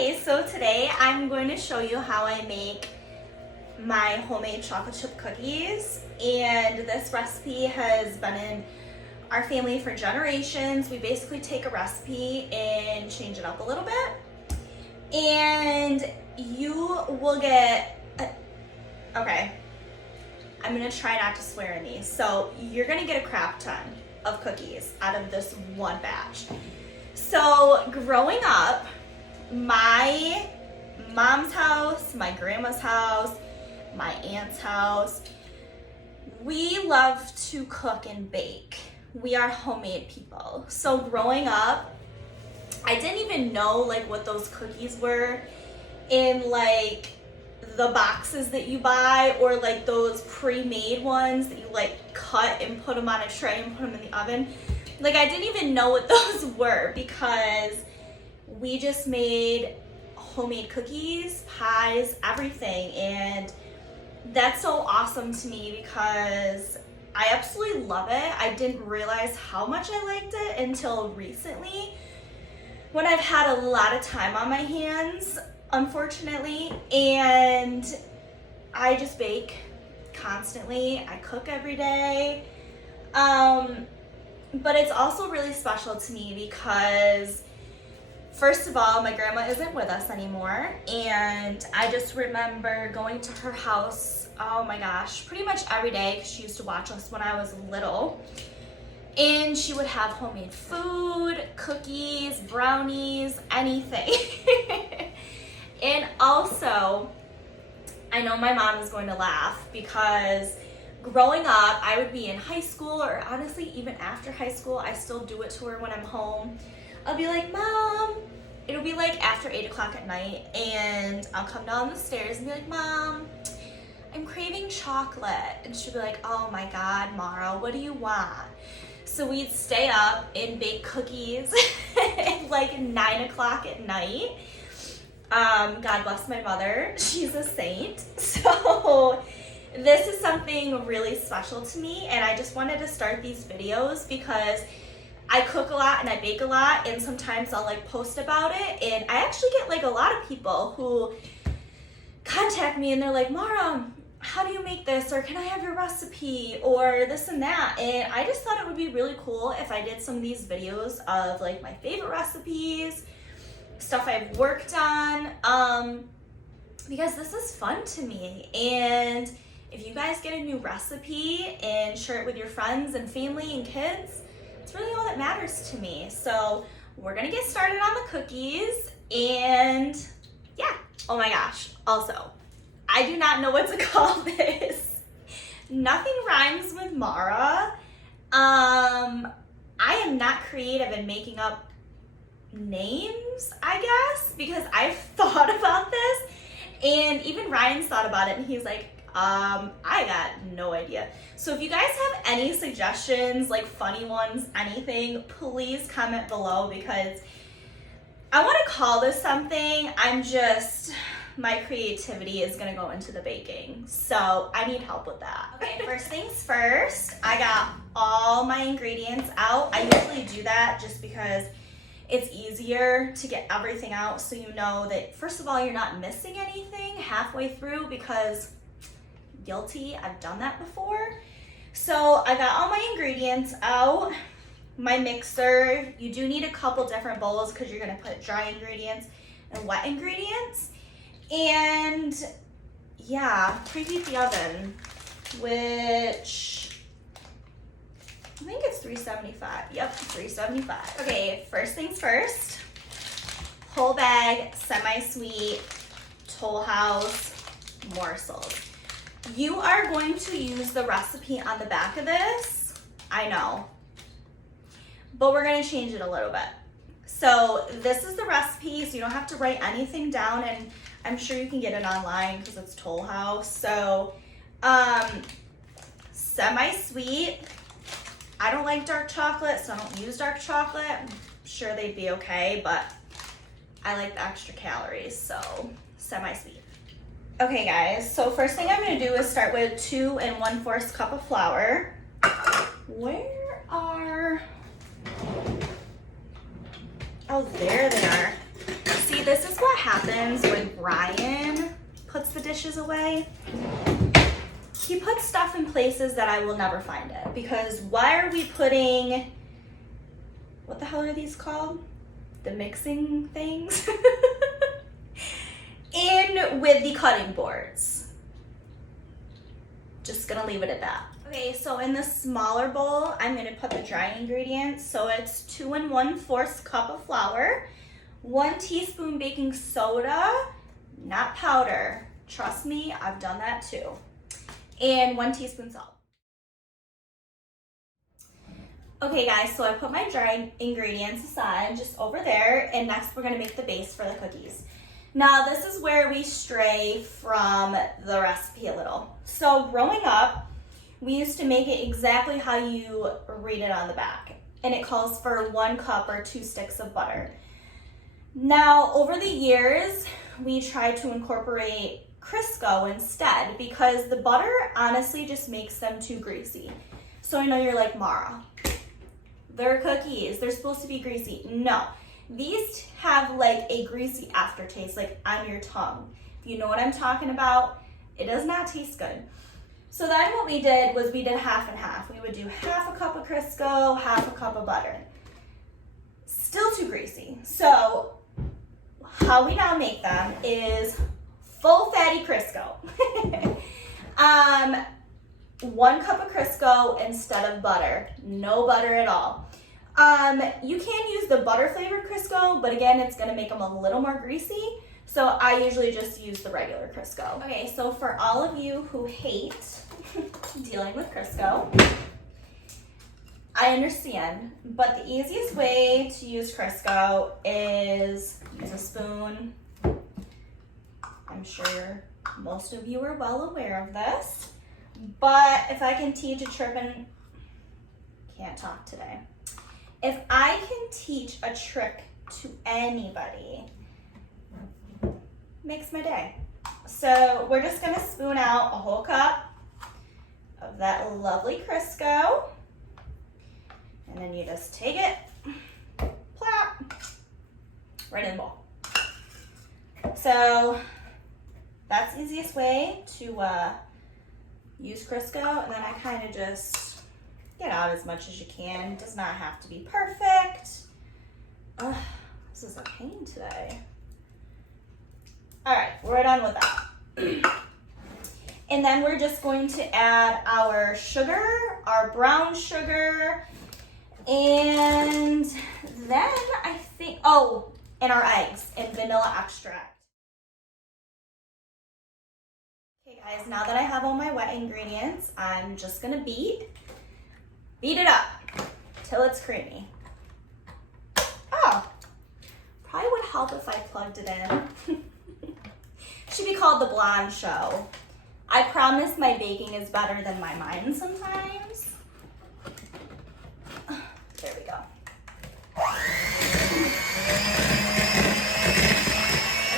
Okay, so today I'm going to show you how I make my homemade chocolate chip cookies, and this recipe has been in our family for generations. We basically take a recipe and change it up a little bit, and you will get, okay, I'm gonna try not to swear in these. So you're gonna get a crap ton of cookies out of this one batch. So growing up, my mom's house, my grandma's house, my aunt's house, we love to cook and bake. We are homemade people. So growing up, I didn't even know like what those cookies were in like the boxes that you buy, or like those pre-made ones that you like cut and put them on a tray and put them in the oven. Like I didn't even know what those were because we just made homemade cookies, pies, everything. And that's so awesome to me because I absolutely love it. I didn't realize how much I liked it until recently when I've had a lot of time on my hands, unfortunately, and I just bake constantly. I cook every day. But it's also really special to me because first of all, my grandma isn't with us anymore, and I just remember going to her house, oh my gosh, pretty much every day because she used to watch us when I was little. And she would have homemade food, cookies, brownies, anything. And also, I know my mom is going to laugh because growing up, I would be in high school, or honestly, even after high school, I still do it to her when I'm home. I'll be like, Mom, it'll be like after 8 o'clock at night, and I'll come down the stairs and be like, Mom, I'm craving chocolate. And she'll be like, oh my God, Mara, what do you want? So we'd stay up and bake cookies at like 9 o'clock at night. God bless my mother, she's a saint. So this is something really special to me, and I just wanted to start these videos because I cook a lot and I bake a lot, and sometimes I'll like post about it, and I actually get like a lot of people who contact me and they're like, Mara, how do you make this? Or can I have your recipe? Or this and that. And I just thought it would be really cool if I did some of these videos of like my favorite recipes, stuff I've worked on, because this is fun to me. And if you guys get a new recipe and share it with your friends and family and kids, it's really all that matters to me. So we're gonna get started on the cookies, and yeah, oh my gosh, also, I do not know what to call this. Nothing rhymes with Mara. I am not creative in making up names, I guess, because I've thought about this, and even Ryan's thought about it, and he's like, I got no idea. So if you guys have any suggestions, like funny ones, anything, please comment below because I want to call this something. My creativity is gonna go into the baking, so I need help with that. Okay, first things first, I got all my ingredients out. I usually do that just because it's easier to get everything out so you know that, first of all, you're not missing anything halfway through, because guilty, I've done that before. So I got all my ingredients out. My mixer, you do need a couple different bowls because you're gonna put dry ingredients and wet ingredients. And yeah, preheat the oven, which I think it's 375. Yep, 375. Okay, first things first, whole bag, semi-sweet, Toll House morsels. You are going to use the recipe on the back of this, I know, but we're gonna change it a little bit. So this is the recipe, so you don't have to write anything down, and I'm sure you can get it online because it's Toll House. So semi-sweet. I don't like dark chocolate, so I don't use dark chocolate. I'm sure they'd be okay, but I like the extra calories, so semi-sweet. Okay guys, so first thing I'm gonna do is start with 2 1/4 cup of flour. Where are, oh, there they are. See, this is what happens when Brian puts the dishes away. He puts stuff in places that I will never find it, because why are we putting, what the hell are these called? The mixing things? In with the cutting boards. Just gonna leave it at that. Okay, so in the smaller bowl, I'm gonna put the dry ingredients. So it's 2 1/4 cup of flour, 1 teaspoon baking soda, not powder. Trust me, I've done that too. And 1 teaspoon salt. Okay guys, so I put my dry ingredients aside, just over there, and next we're gonna make the base for the cookies. Now this is where we stray from the recipe a little. So growing up, we used to make it exactly how you read it on the back, and it calls for 1 cup or 2 sticks of butter. Now over the years, we tried to incorporate Crisco instead, because the butter honestly just makes them too greasy. So I know you're like, Mara, they're cookies, they're supposed to be greasy. No, these have like a greasy aftertaste, like on your tongue. If you know what I'm talking about, it does not taste good. So then what we did was we did half and half. We would do half a cup of Crisco, half a cup of butter. Still too greasy. So how we now make them is full fatty Crisco. 1 cup of Crisco instead of butter. No butter at all. You can use the butter flavored Crisco, but again, it's gonna make them a little more greasy. So I usually just use the regular Crisco. Okay, so for all of you who hate dealing with Crisco, I understand, but the easiest way to use Crisco is use a spoon. I'm sure most of you are well aware of this, but if I can teach a trick, and can't talk today. If I can teach a trick to anybody, makes my day. So we're just gonna spoon out a whole cup of that lovely Crisco, and then you just take it, plop, right in the bowl. So that's the easiest way to use Crisco, and then I kind of just get out as much as you can. It does not have to be perfect. This is a pain today. All right, we're done with that. And then we're just going to add our sugar, our brown sugar, and then I think, oh, and our eggs and vanilla extract. Okay guys, now that I have all my wet ingredients, I'm just gonna beat it up till it's creamy. Oh, probably would help if I plugged it in. Should be called the Blonde Show. I promise my baking is better than my mind sometimes. There we go.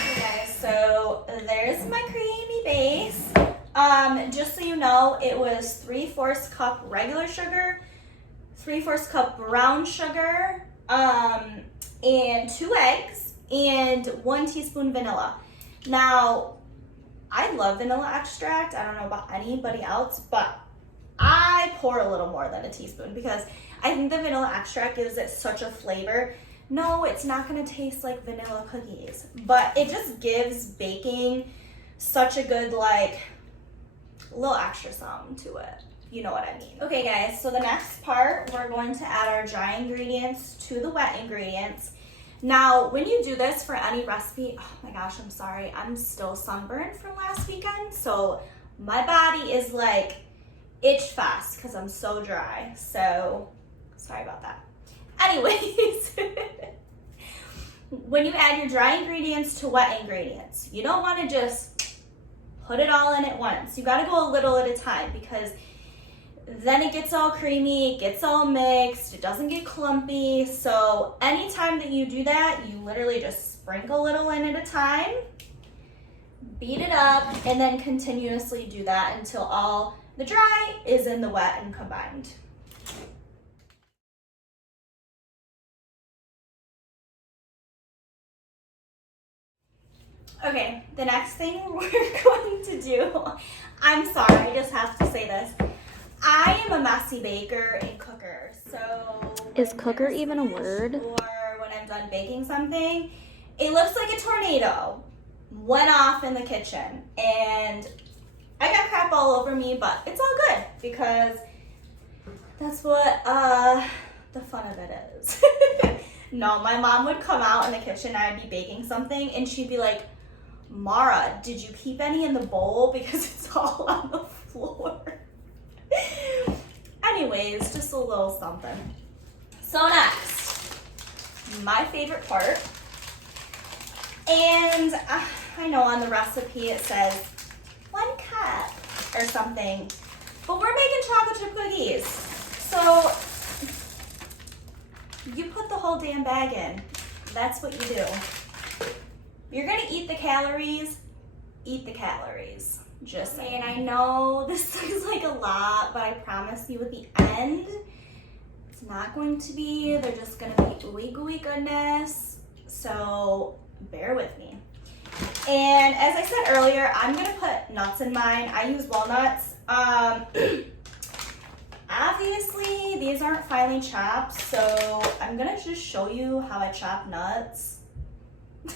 Okay guys, so there's my creamy base. Just so you know, it was 3/4 cup regular sugar, 3/4 cup brown sugar, and 2 eggs, and 1 teaspoon vanilla. Now, I love vanilla extract. I don't know about anybody else, but I pour a little more than a teaspoon because I think the vanilla extract gives it such a flavor. No, it's not gonna taste like vanilla cookies, but it just gives baking such a good, like, little extra something to it. You know what I mean. Okay guys, so the next part, we're going to add our dry ingredients to the wet ingredients. Now, when you do this for any recipe, oh my gosh, I'm sorry, I'm still sunburned from last weekend, so my body is like itch fast because I'm so dry, so sorry about that. Anyways, when you add your dry ingredients to wet ingredients, you don't want to just put it all in at once. You got to go a little at a time, because then it gets all creamy, it gets all mixed, it doesn't get clumpy. So anytime that you do that, you literally just sprinkle a little in at a time, beat it up, and then continuously do that until all the dry is in the wet and combined. Okay, the next thing we're going to do, I'm sorry, I just have to say this. I am a messy baker and cooker, so Is cooker even a word? Or when I'm done baking something, it looks like a tornado went off in the kitchen, and I got crap all over me, but it's all good because that's what the fun of it is. No, my mom would come out in the kitchen, I'd be baking something, and she'd be like, Mara, did you keep any in the bowl? Because it's all on the floor. Anyways, just a little something. So next, my favorite part. And I know on the recipe it says 1 cup or something, but we're making chocolate chip cookies. So you put the whole damn bag in. That's what you do. You're gonna eat the calories, eat the calories. Just saying. I know this looks like a lot, but I promise you at the end, it's not going to be. They're just gonna be ooey-gooey goodness. So bear with me. And as I said earlier, I'm gonna put nuts in mine. I use walnuts. Obviously, these aren't finely chopped, so I'm gonna just show you how I chop nuts.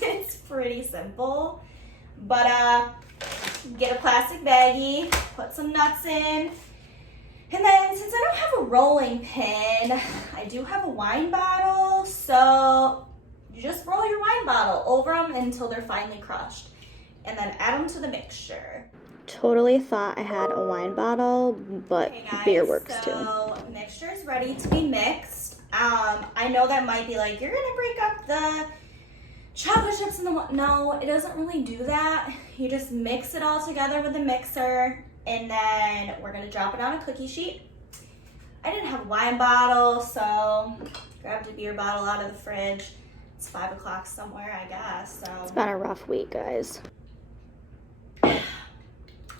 It's pretty simple, but get a plastic baggie, put some nuts in, and then since I don't have a rolling pin, I do have a wine bottle, so you just roll your wine bottle over them until they're finely crushed, and then add them to the mixture. Totally thought I had a wine bottle, but Okay, guys, beer works too. So mixture is ready to be mixed. I know that might be like, you're gonna break up the chocolate chips in the no, it doesn't really do that. You just mix it all together with the mixer, and then we're gonna drop it on a cookie sheet. I didn't have a wine bottle, so grabbed a beer bottle out of the fridge. It's 5 o'clock somewhere, I guess. So It's been a rough week, guys.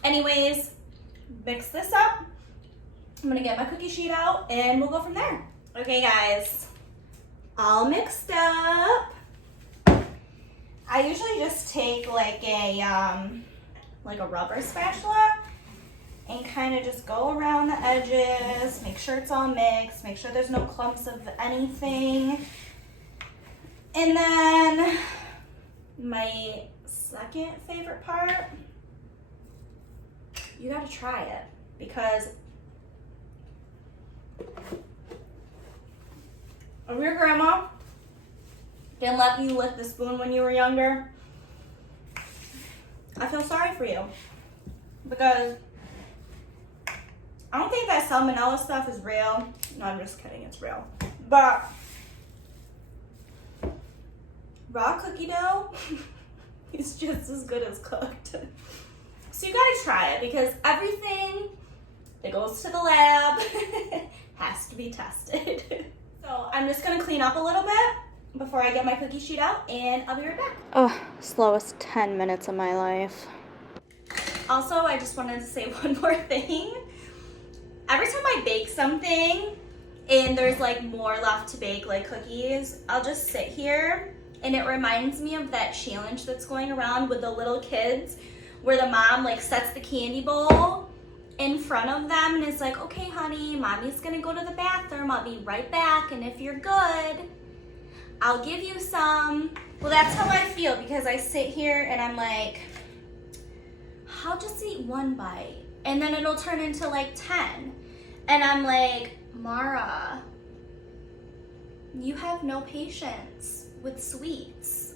anyways, mix this up. I'm gonna get my cookie sheet out and we'll go from there. Okay guys, all mixed up. I usually just take like a rubber spatula and kind of just go around the edges, make sure it's all mixed, make sure there's no clumps of anything. And then my second favorite part, you gotta try it because if your grandma didn't let you lick the spoon when you were younger, I feel sorry for you because I don't think that salmonella stuff is real. No, I'm just kidding, it's real. But raw cookie dough is just as good as cooked. So you gotta try it because everything that goes to the lab has to be tested. So I'm just gonna clean up a little bit before I get my cookie sheet out, and I'll be right back. Oh, slowest 10 minutes of my life. Also, I just wanted to say one more thing. Every time I bake something and there's like more left to bake, like cookies, I'll just sit here and it reminds me of that challenge that's going around with the little kids where the mom like sets the candy bowl in front of them and is like, okay honey, mommy's gonna go to the bathroom, I'll be right back, and if you're good, I'll give you some. Well, that's how I feel because I sit here and I'm like, I'll just eat one bite and then it'll turn into like 10. And I'm like, Mara, you have no patience with sweets.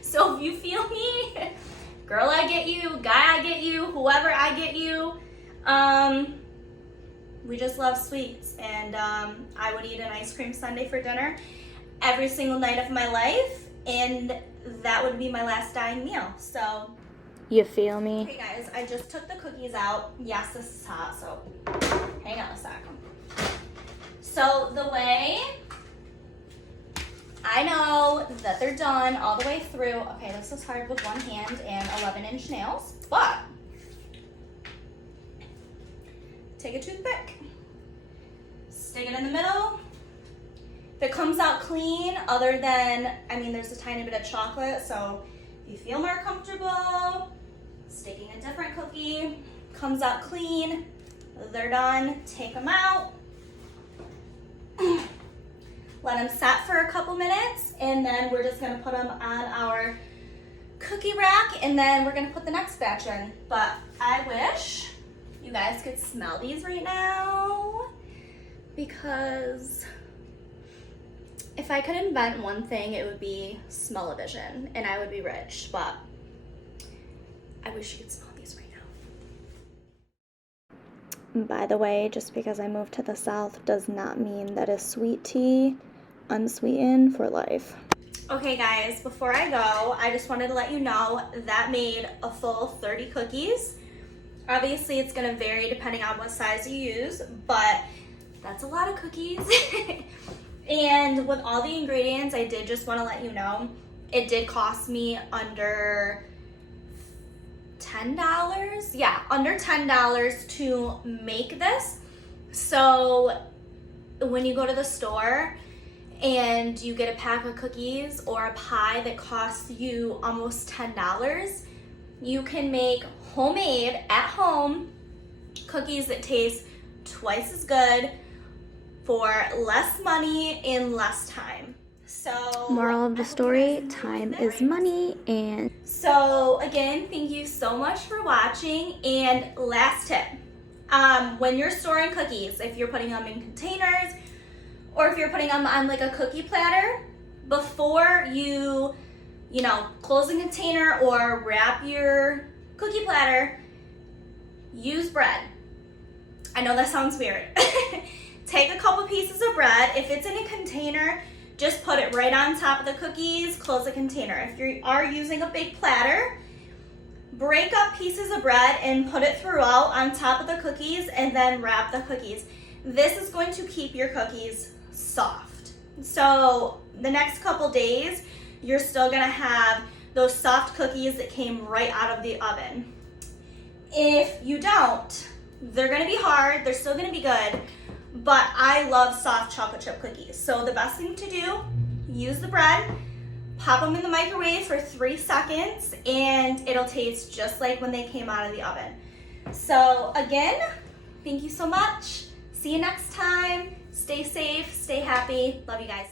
So if you feel me, girl, I get you, guy, I get you, whoever, I get you. We just love sweets, and I would eat an ice cream sundae for dinner every single night of my life, and that would be my last dying meal. So You feel me? okay guys, I just took the cookies out. Yes, this is hot, so hang on a sec. So the way I know that they're done all the way through, okay, this is hard with one hand and 11-inch nails, but take a toothpick, stick it in the middle. If it comes out clean, other than, I mean, there's a tiny bit of chocolate, so If you feel more comfortable sticking a different cookie, comes out clean, they're done, take them out. Let them set for a couple minutes, and then we're just gonna put them on our cookie rack, and then we're gonna put the next batch in. But I wish you guys could smell these right now, because if I could invent one thing, it would be smell-o-vision, and I would be rich, but I wish you could smell these right now. By the way, just because I moved to the South does not mean that a sweet tea, unsweetened for life. Okay guys, before I go, I just wanted to let you know that made a full 30 cookies. Obviously it's gonna vary depending on what size you use, but that's a lot of cookies. And with all the ingredients, I did just wanna let you know, it did cost me under $10. Yeah, under $10 to make this. So when you go to the store and you get a pack of cookies or a pie that costs you almost $10, you can make homemade, at home, cookies that taste twice as good for less money in less time. So Moral of the story, time is money. And so again, thank you so much for watching. And last tip, when you're storing cookies, if you're putting them in containers or if you're putting them on like a cookie platter, before you close the container or wrap your cookie platter, use bread. I know that sounds weird. Take a couple pieces of bread. If it's in a container, just put it right on top of the cookies, close the container. If you are using a big platter, break up pieces of bread and put it throughout on top of the cookies, and then wrap the cookies. This is going to keep your cookies soft. So the next couple days, you're still gonna have those soft cookies that came right out of the oven. If you don't, they're gonna be hard, they're still gonna be good, but I love soft chocolate chip cookies. So the best thing to do, use the bread, pop them in the microwave for 3 seconds, and it'll taste just like when they came out of the oven. So again, thank you so much. See you next time. Stay safe, stay happy. Love you guys.